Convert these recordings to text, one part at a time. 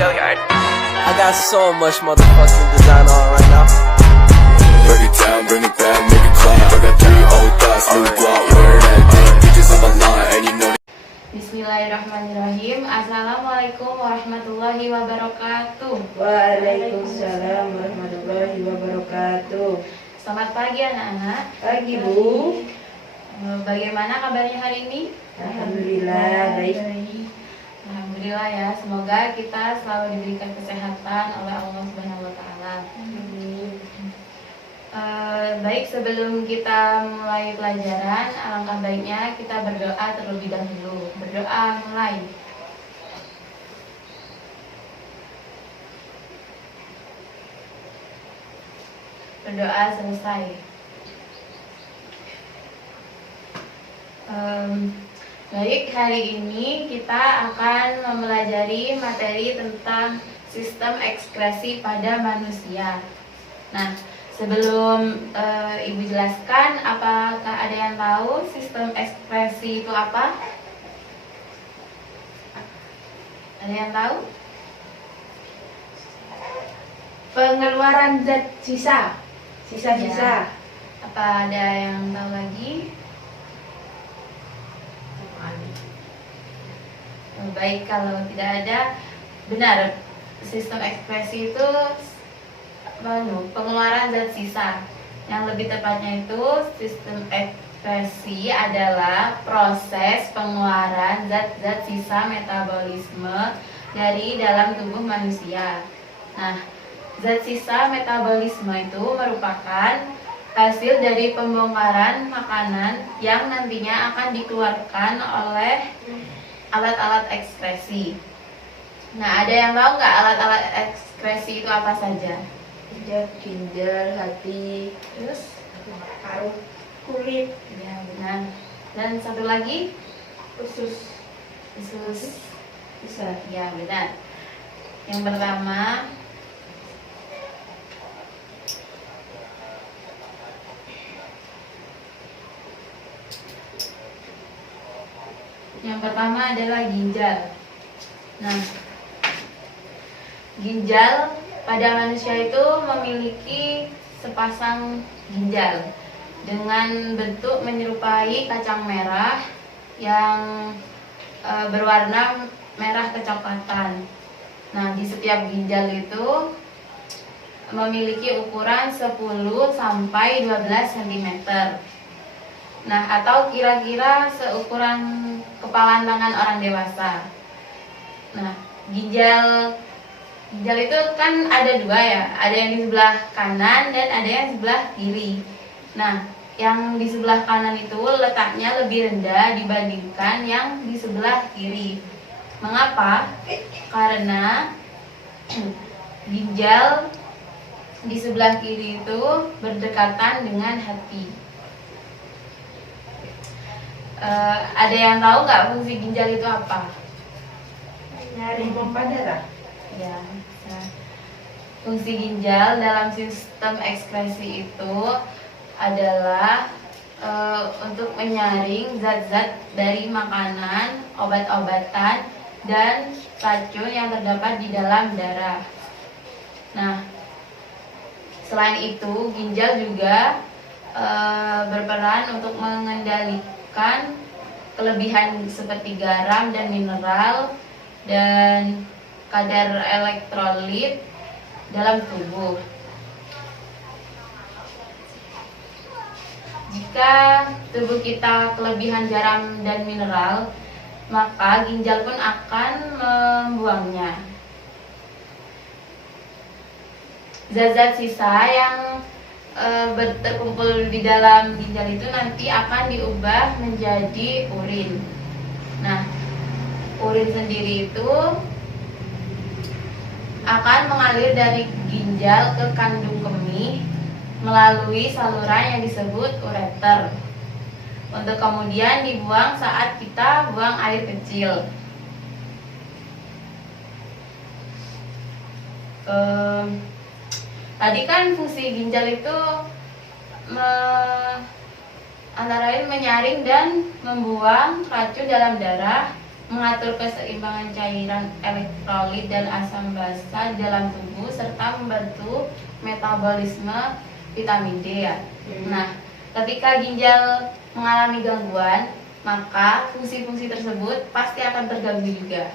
I got so much motherfucking design on right now. Break it down, bring it back, make it clap. I got 3 old thoughts, new guap, where that thing. Bitches on my line, and you know. Bismillahirrahmanirrahim. Assalamualaikum warahmatullahi wabarakatuh. Waalaikumsalam warahmatullahi wabarakatuh. Selamat pagi anak-anak. Pagi Bu. Bagaimana kabarnya hari ini? Alhamdulillah baik. Alhamdulillah ya. Semoga kita selalu diberikan kesehatan oleh Allah Subhanahu wa taala. Baik, sebelum kita mulai pelajaran, alangkah baiknya kita berdoa terlebih dahulu. Berdoa mulai. Berdoa selesai. Baik, hari ini kita akan mempelajari materi tentang sistem ekskresi pada manusia. Nah, sebelum Ibu jelaskan, apakah ada yang tahu sistem ekskresi itu apa? Ada yang tahu? Pengeluaran zat sisa. Sisa-sisa. Ya. Apa ada yang tahu lagi? Baik, kalau tidak ada, benar, sistem ekspresi itu pengeluaran zat sisa. Yang lebih tepatnya itu sistem ekspresi adalah proses pengeluaran zat-zat sisa metabolisme dari dalam tubuh manusia. Nah, zat sisa metabolisme itu merupakan hasil dari pembongkaran makanan yang nantinya akan dikeluarkan oleh alat-alat ekskresi. Nah, ada yang tahu nggak alat-alat ekskresi itu apa saja? Ginjal, hati, Terus, paru, kulit, ya benar. Dan satu lagi, usus. usus. Bisa. Ya benar. Yang pertama, adalah ginjal. Nah, ginjal pada manusia itu memiliki sepasang ginjal dengan bentuk menyerupai kacang merah yang berwarna merah kecoklatan. Nah, di setiap ginjal itu memiliki ukuran 10 sampai 12 cm. Nah, atau kira-kira seukuran kepalan tangan orang dewasa. Nah, ginjal itu kan ada dua ya, ada yang di sebelah kanan dan ada yang di sebelah kiri. Nah, yang di sebelah kanan itu letaknya lebih rendah dibandingkan yang di sebelah kiri. Mengapa? Karena ginjal di sebelah kiri itu berdekatan dengan hati. Ada yang tahu nggak fungsi ginjal itu apa? Nyari pompa darah. Ya, fungsi ginjal dalam sistem ekskresi itu adalah untuk menyaring zat-zat dari makanan, obat-obatan, dan racun yang terdapat di dalam darah. Nah, selain itu, ginjal juga berperan untuk mengendalikan kelebihan seperti garam dan mineral dan kadar elektrolit dalam tubuh. Jika tubuh kita kelebihan garam dan mineral, maka ginjal pun akan membuangnya. Zat-zat sisa yang terkumpul di dalam ginjal itu nanti akan diubah menjadi urin. Nah, urin sendiri itu akan mengalir dari ginjal ke kandung kemih melalui saluran yang disebut ureter untuk kemudian dibuang saat kita buang air kecil. Tadi kan fungsi ginjal itu antara lain menyaring dan membuang racun dalam darah mengatur keseimbangan cairan elektrolit dan asam basa dalam tubuh serta membantu metabolisme vitamin D ya. Nah, ketika ginjal mengalami gangguan, maka fungsi-fungsi tersebut pasti akan terganggu juga.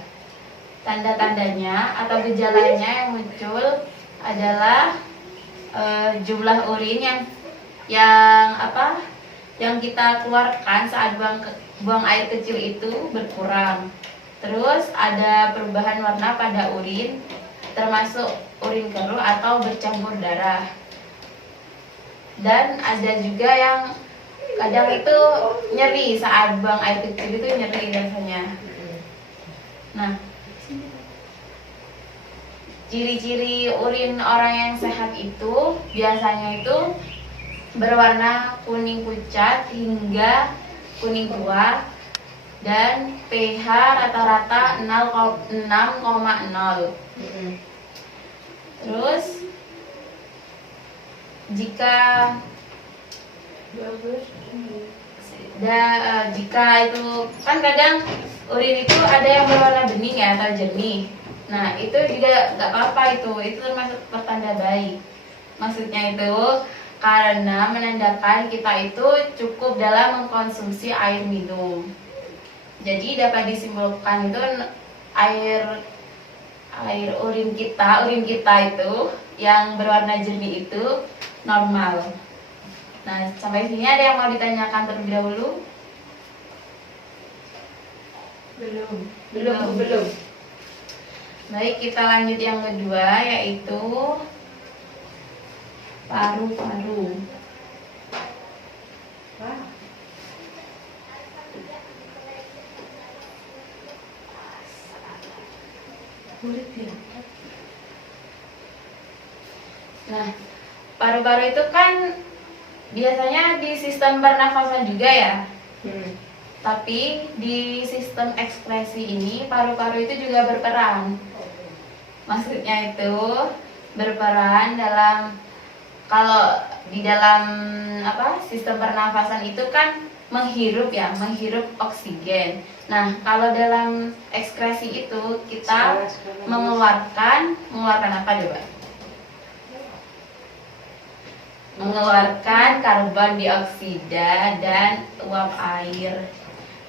Tanda-tandanya atau gejalanya yang muncul adalah jumlah urin yang kita keluarkan saat buang air kecil itu berkurang. Terus ada perubahan warna pada urin, termasuk urin keruh atau bercampur darah. Dan ada juga yang kadang itu nyeri saat buang air kecil, itu nyeri rasanya. Nah, ciri-ciri urin orang yang sehat itu biasanya itu berwarna kuning pucat hingga kuning tua dan pH rata-rata 6,0. Terus jika itu kan kadang urin itu ada yang berwarna bening ya atau jernih. Nah, itu juga nggak apa-apa, itu termasuk pertanda baik. Maksudnya itu karena menandakan kita itu cukup dalam mengkonsumsi air minum. Jadi dapat disimpulkan itu air urin kita itu yang berwarna jernih itu normal. Nah, sampai sini ada yang mau ditanyakan terlebih dahulu? Belum. Baik, kita lanjut yang kedua, yaitu paru-paru. Nah, paru-paru itu kan biasanya di sistem pernafasan juga ya. Tapi di sistem ekskresi ini paru-paru itu juga berperan. Maksudnya itu berperan dalam, kalau di dalam sistem pernafasan itu kan menghirup oksigen. Nah, kalau dalam ekskresi itu kita mengeluarkan apa coba? Mengeluarkan karbon dioksida dan uap air.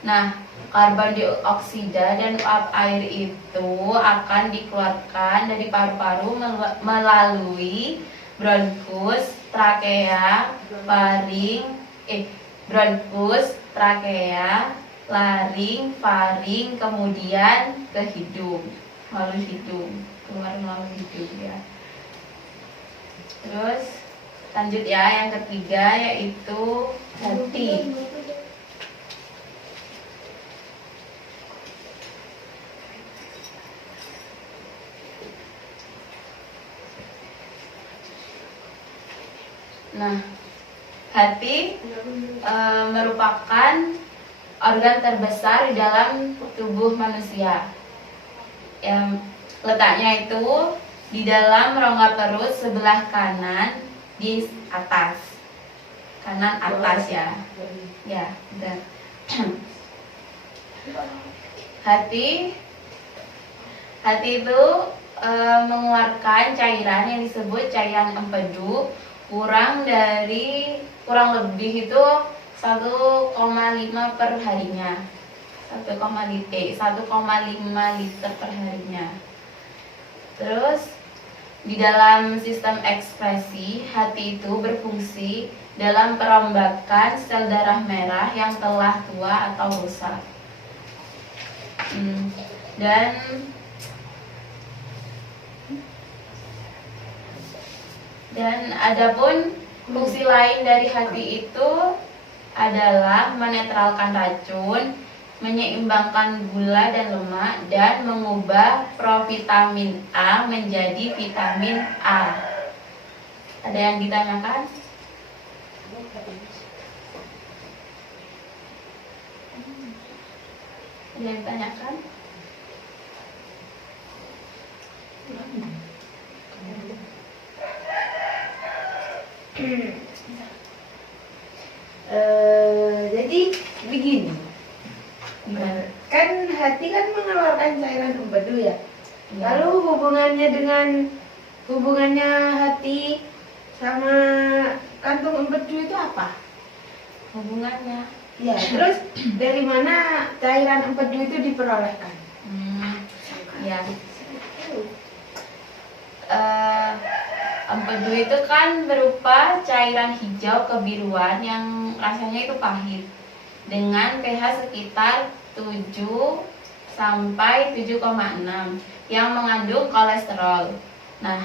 Nah, karbon dioksida dan uap air itu akan dikeluarkan dari paru-paru melalui bronkus, trakea, laring, faring, kemudian ke hidung, melalui hidung, keluar melalui hidung ya. Terus lanjut ya, yang ketiga yaitu hati. Nah, hati merupakan organ terbesar di dalam tubuh manusia. Yang letaknya itu di dalam rongga perut sebelah kanan di atas. Kanan atas ya. Ya, benar. Hati itu mengeluarkan cairan yang disebut cairan empedu kurang lebih itu 1,5 per harinya. 1,5 liter per harinya. Terus di dalam sistem ekskresi, hati itu berfungsi dalam perombakan sel darah merah yang telah tua atau rusak. Dan adapun fungsi lain dari hati itu adalah menetralkan racun, menyeimbangkan gula dan lemak, dan mengubah provitamin A menjadi vitamin A. Ada yang ditanyakan? Ada yang ditanyakan? Jadi begini, kan hati kan cairan empedu ya. Ya. Lalu hubungannya hati sama kantung empedu itu apa? Hubungannya. Ya, terus dari mana cairan empedu itu diperolehkan? Ya. Empedu itu kan berupa cairan hijau kebiruan yang rasanya itu pahit dengan pH sekitar 7 sampai 7,6 yang mengandung kolesterol. Nah,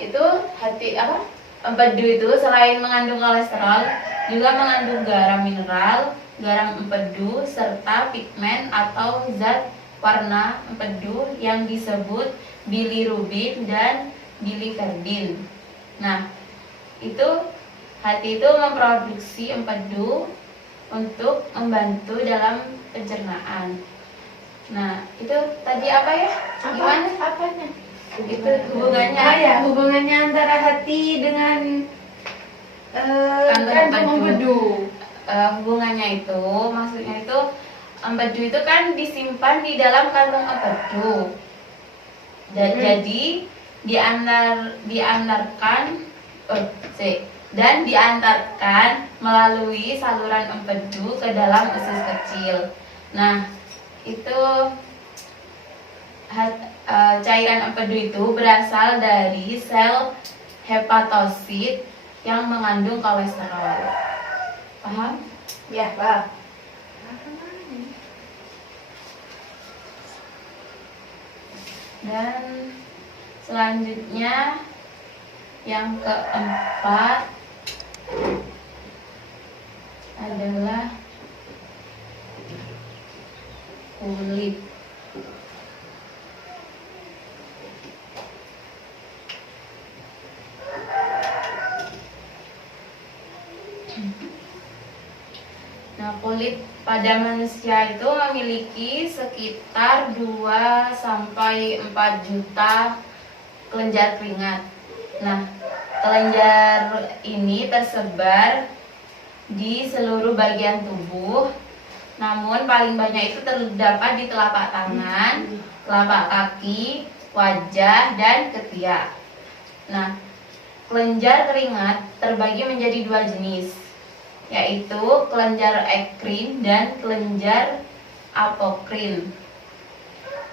itu empedu itu selain mengandung kolesterol juga mengandung garam mineral, garam empedu serta pigmen atau zat warna empedu yang disebut bilirubin dan biliverdin. Nah, itu hati itu memproduksi empedu untuk membantu dalam pencernaan. Nah, itu tadi apa ya? Gimana? Apanya? Itu hubungannya. Ya, hubungannya antara hati dengan kantung empedu. Hubungannya itu, maksudnya itu empedu itu kan disimpan di dalam kantong empedu. Dan jadi diantarkan melalui saluran empedu ke dalam usus kecil. Nah, itu cairan empedu itu berasal dari sel hepatosit yang mengandung kolesterol. Paham? Ya, Pak. Dan selanjutnya yang keempat adalah kulit. Nah, kulit pada manusia itu memiliki sekitar 2 sampai 4 juta kelenjar keringat. Nah, kelenjar ini tersebar di seluruh bagian tubuh. Namun paling banyak itu terdapat di telapak tangan, telapak kaki, wajah, dan ketiak. Nah, kelenjar keringat terbagi menjadi 2 jenis, yaitu kelenjar ekrin dan kelenjar apokrin.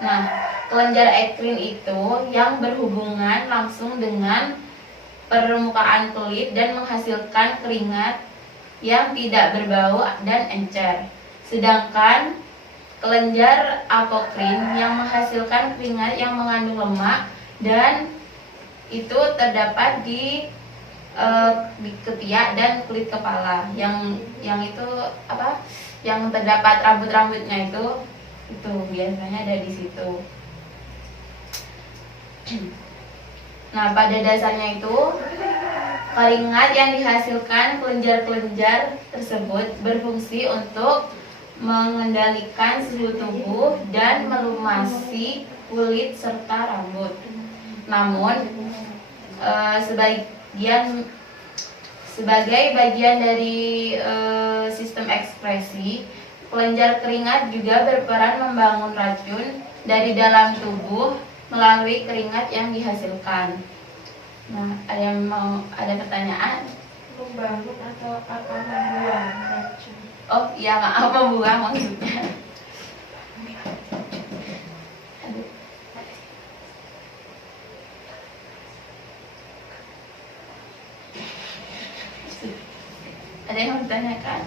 Nah, kelenjar ekrin itu yang berhubungan langsung dengan permukaan kulit dan menghasilkan keringat yang tidak berbau dan encer. Sedangkan kelenjar apokrin yang menghasilkan keringat yang mengandung lemak dan itu terdapat di ketiak dan kulit kepala. Yang itu apa? Yang terdapat rambut-rambutnya itu biasanya ada di situ. Nah, pada dasarnya itu keringat yang dihasilkan kelenjar-kelenjar tersebut berfungsi untuk mengendalikan suhu tubuh dan melumasi kulit serta rambut. Namun sebagai bagian dari sistem ekspresi, kelenjar keringat juga berperan membangun racun dari dalam tubuh melalui keringat yang dihasilkan. Nah, ada pertanyaan? Membangun atau apa membuang racun? Oh iya, maaf, membuang maksudnya. Ada yang ditanyakan?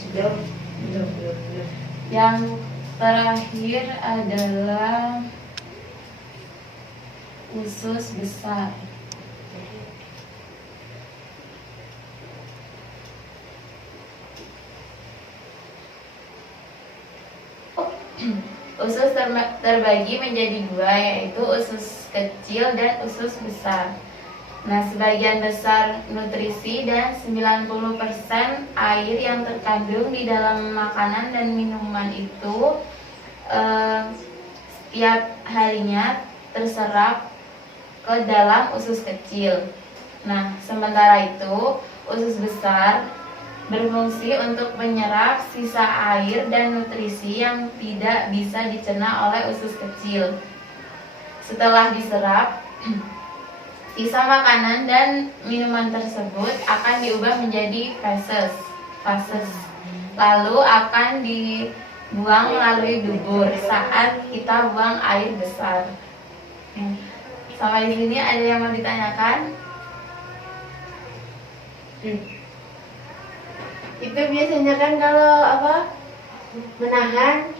Sudah. Yang terakhir adalah usus besar. Usus terbagi menjadi 2, yaitu usus kecil dan usus besar. Nah, sebagian besar nutrisi dan 90% air yang terkandung di dalam makanan dan minuman itu setiap harinya terserap ke dalam usus kecil. Nah, sementara itu usus besar berfungsi untuk menyerap sisa air dan nutrisi yang tidak bisa dicerna oleh usus kecil. Setelah diserap, sisa makanan dan minuman tersebut akan diubah menjadi fases, lalu akan dibuang melalui dubur saat kita buang air besar. Sampai di sini ada yang mau ditanyakan? Itu biasanya kan kalau apa? Menahan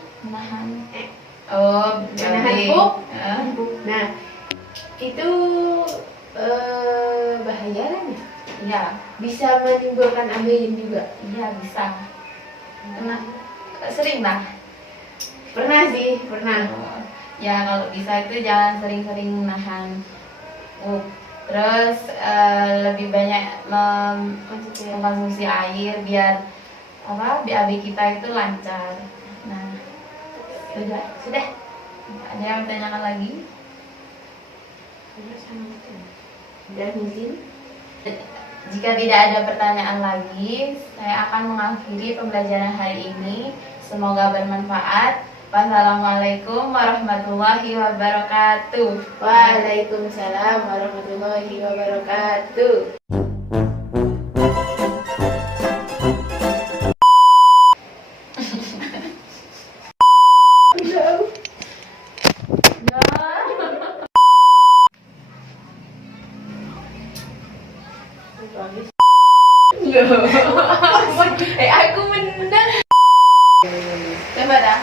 Oh, menahan BAB. pup. Eh, Nah, itu bahaya kan ya? Iya, Bisa menimbulkan ambeien juga. iya bisa. Sering lah. Pernah sih, pernah. Ya kalau bisa itu jangan sering-sering nahan. Terus lebih banyak mengkonsumsi air biar BAB kita itu lancar. Nah, sudah. Ada yang tanyakan lagi? Dan mungkin Jika tidak ada pertanyaan lagi, saya akan mengakhiri pembelajaran hari ini. Semoga bermanfaat. Wassalamualaikum warahmatullahi wabarakatuh. Waalaikumsalam warahmatullahi wabarakatuh. Aku menang. Coba dah.